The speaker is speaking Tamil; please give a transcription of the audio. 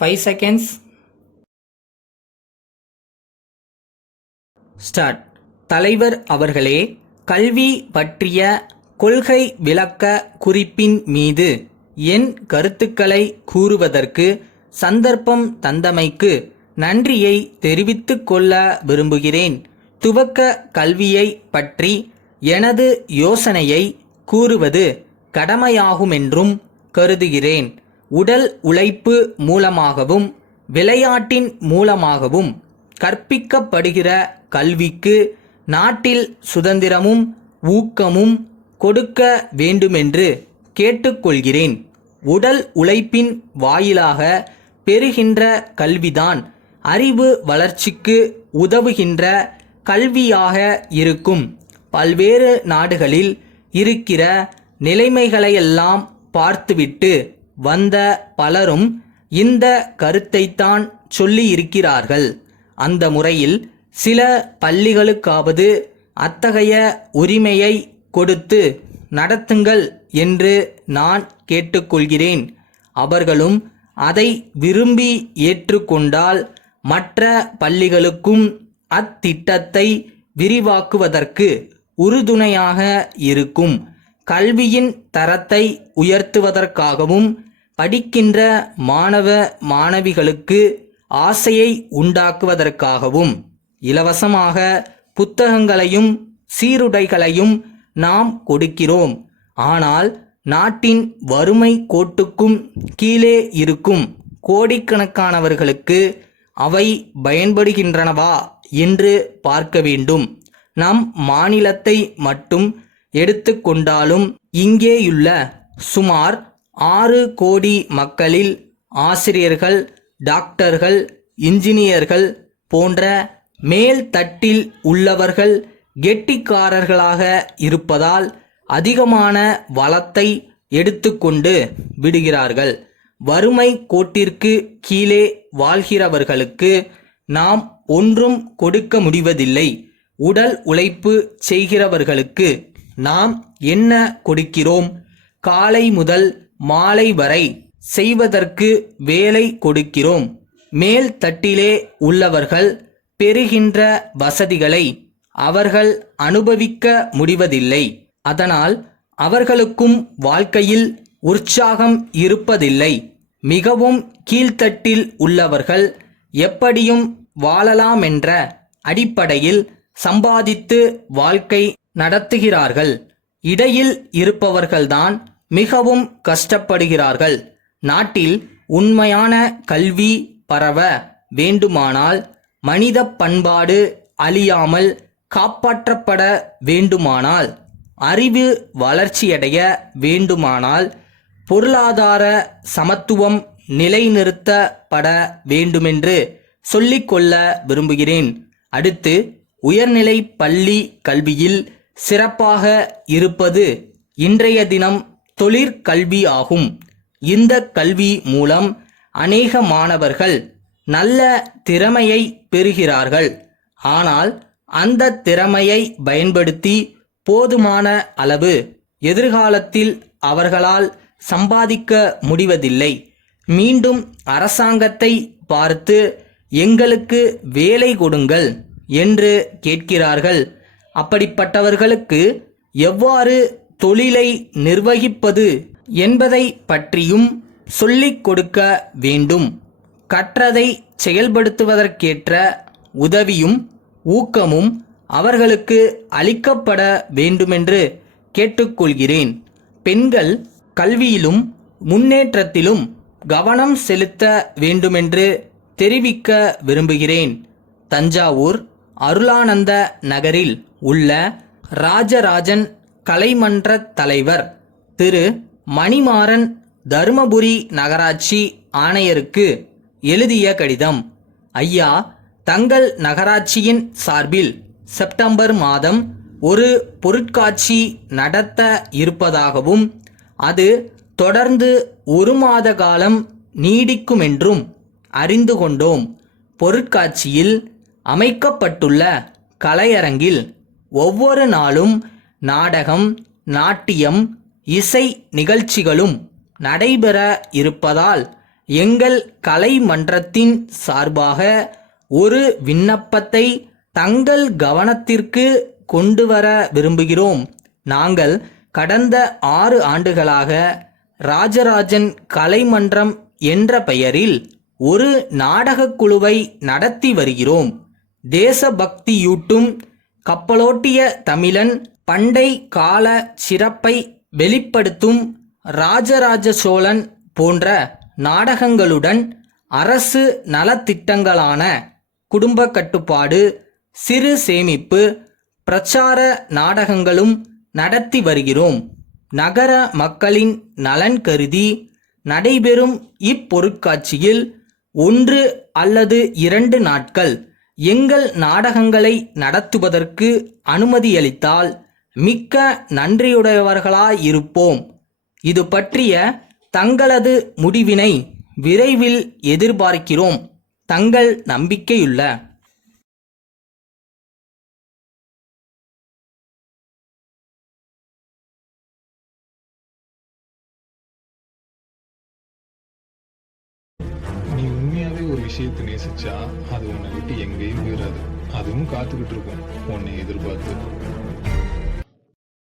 5 seconds. ஸ்டார்ட். தலைவர் அவர்களே, கல்வி பற்றிய கொள்கை விளக்க குறிப்பின் மீது என் கருத்துக்களை கூறுவதற்கு சந்தர்ப்பம் தந்தமைக்கு நன்றியை தெரிவித்துக் கொள்ள விரும்புகிறேன். துவக்க கல்வியை பற்றி எனது யோசனையை கூறுவது கடமையாகுமென்றும் கருதுகிறேன். உடல் உழைப்பு மூலமாகவும் விளையாட்டின் மூலமாகவும் கற்பிக்கப்படுகிற கல்விக்கு நாட்டில் சுதந்திரமும் ஊக்கமும் கொடுக்க வேண்டுமென்று கேட்டுக்கொள்கிறேன். உடல் உழைப்பின் வாயிலாக பெறுகின்ற கல்விதான் அறிவு வளர்ச்சிக்கு உதவுகின்ற கல்வியாக இருக்கும். பல்வேறு நாடுகளில் இருக்கிற நிலைமைகளையெல்லாம் பார்த்துவிட்டு வந்த பலரும் இந்த கருத்தைத்தான் சொல்லியிருக்கிறார்கள். அந்த முறையில் சில பள்ளிகளுக்காவது அத்தகைய உரிமையை கொடுத்து நடத்துங்கள் என்று நான் கேட்டுக்கொள்கிறேன். அவர்களும் அதை விரும்பி ஏற்றுக்கொண்டால் மற்ற பள்ளிகளுக்கும் அத்திட்டத்தை விரிவாக்குவதற்கு உறுதுணையாக இருக்கும். கல்வியின் தரத்தை உயர்த்துவதற்காகவும் படிக்கின்ற மாணவ மாணவிகளுக்கு ஆசையை உண்டாக்குவதற்காகவும் இலவசமாக புத்தகங்களையும் சீருடைகளையும் நாம் கொடுக்கிறோம். ஆனால் நாட்டின் வறுமை கோட்டுக்கும் கீழே இருக்கும் கோடிக்கணக்கானவர்களுக்கு அவை பயன்படுகின்றனவா என்று பார்க்க வேண்டும். நம் மாநிலத்தை மட்டும் எடுத்துக்கொண்டாலும் இங்கேயுள்ள சுமார் 6 கோடி மக்களில் ஆசிரியர்கள், டாக்டர்கள், இன்ஜினியர்கள் போன்ற மேல் தட்டில் உள்ளவர்கள் கெட்டிக்காரர்களாக இருப்பதால் அதிகமான வளத்தை எடுத்துக்கொண்டு விடுகிறார்கள். வறுமை கோட்டிற்கு கீழே வாழ்கிறவர்களுக்கு நாம் ஒன்றும் கொடுக்க முடிவதில்லை. உடல் உழைப்பு செய்கிறவர்களுக்கு நாம் என்ன கொடுக்கிறோம்? காலை முதல் மாலை வரை செய்வதற்கு வேலை கொடுக்கிறோம். மேல் தட்டிலே உள்ளவர்கள் பெறுகின்ற வசதிகளை அவர்கள் அனுபவிக்க முடிவதில்லை. அதனால் அவர்களுக்கும் வாழ்க்கையில் உற்சாகம் இருப்பதில்லை. மிகவும் கீழ்த்தட்டில் உள்ளவர்கள் எப்படியும் வாழலாமென்ற அடிப்படையில் சம்பாதித்து வாழ்க்கை நடத்துகிறார்கள். இடையில் இருப்பவர்கள்தான் மிகவும் கஷ்டப்படுகிறார்கள். நாட்டில் உண்மையான கல்வி பரவ வேண்டுமானால், மனித பண்பாடு அழியாமல் காப்பாற்றப்பட வேண்டுமானால், அறிவு வளர்ச்சியடைய வேண்டுமானால், பொருளாதார சமத்துவம் நிலைநிறுத்தப்பட வேண்டுமென்று சொல்லிக்கொள்ள விரும்புகிறேன். அடுத்து, உயர்நிலை பள்ளி கல்வியில் சிறப்பாக இருப்பது இன்றைய தினம் தொழிற்கல்வி ஆகும். இந்த கல்வி மூலம் அநேக மாணவர்கள் நல்ல திறமையை பெறுகிறார்கள். ஆனால் அந்த திறமையை பயன்படுத்தி போதுமான அளவு எதிர்காலத்தில் அவர்களால் சம்பாதிக்க முடிவதில்லை. மீண்டும் அரசாங்கத்தை பார்த்து எங்களுக்கு வேலை கொடுங்கள் என்று கேட்கிறார்கள். அப்படிப்பட்டவர்களுக்கு எவ்வாறு தொழிலை நிர்வகிப்பது என்பதை பற்றியும் சொல்லிக் கொடுக்க வேண்டும். கற்றதை செயல்படுத்துவதற்கேற்ற உதவியும் ஊக்கமும் அவர்களுக்கு அளிக்கப்பட வேண்டுமென்று கேட்டுக்கொள்கிறேன். பெண்கள் கல்வியிலும் முன்னேற்றத்திலும் கவனம் செலுத்த வேண்டுமென்று தெரிவிக்க விரும்புகிறேன். தஞ்சாவூர் அருளானந்த நகரில் உள்ள ராஜராஜன் கலைமன்ற தலைவர் திரு மணிமாறன் தருமபுரி நகராட்சி ஆணையருக்கு எழுதிய கடிதம். ஐயா, தங்கள் நகராட்சியின் சார்பில் செப்டம்பர் மாதம் ஒரு பொருட்காட்சி நடத்த இருப்பதாகவும் அது தொடர்ந்து 1 மாத காலம் நீடிக்குமென்றும் அறிந்து கொண்டோம். பொருட்காட்சியில் அமைக்கப்பட்டுள்ள கலையரங்கில் ஒவ்வொரு நாளும் நாடகம், நாட்டியம், இசை நிகழ்ச்சிகளும் நடைபெற இருப்பதால் எங்கள் கலை மன்றத்தின் சார்பாக ஒரு விண்ணப்பத்தை தங்கள் கவனத்திற்கு கொண்டு வர விரும்புகிறோம். நாங்கள் கடந்த 6 ஆண்டுகளாக ராஜராஜன் கலைமன்றம் என்ற பெயரில் ஒரு நாடகக் குழுவை நடத்தி வருகிறோம். தேசபக்தியூட்டும் கப்பலோட்டிய தமிழன், பண்டை கால சிறப்பை வெளிப்படுத்தும் ராஜராஜ சோழன் போன்ற நாடகங்களுடன் அரசு நலத்திட்டங்களான குடும்ப கட்டுப்பாடு, சிறு சேமிப்பு, பிரச்சார நாடகங்களும் நடத்தி வருகிறோம். நகர மக்களின் நலன் கருதி நடைபெறும் இப்பொருட்காட்சியில் 1 அல்லது 2 நாட்கள் எங்கள் நாடகங்களை நடத்துவதற்கு அனுமதியளித்தால் மிக்க நன்றியுடையவர்களாயிருப்போம். இது பற்றிய தங்களது முடிவினை விரைவில் எதிர்பார்க்கிறோம். தங்கள் நம்பிக்கையுள்ள நீ உண்மையாவே ஒரு விஷயத்தை நேசிச்சா அது உன்னை விட்டு எங்கேயும் போயிடாது. அதுவும் காத்துக்கிட்டு இருக்கும் உன்னை எதிர்பார்த்து.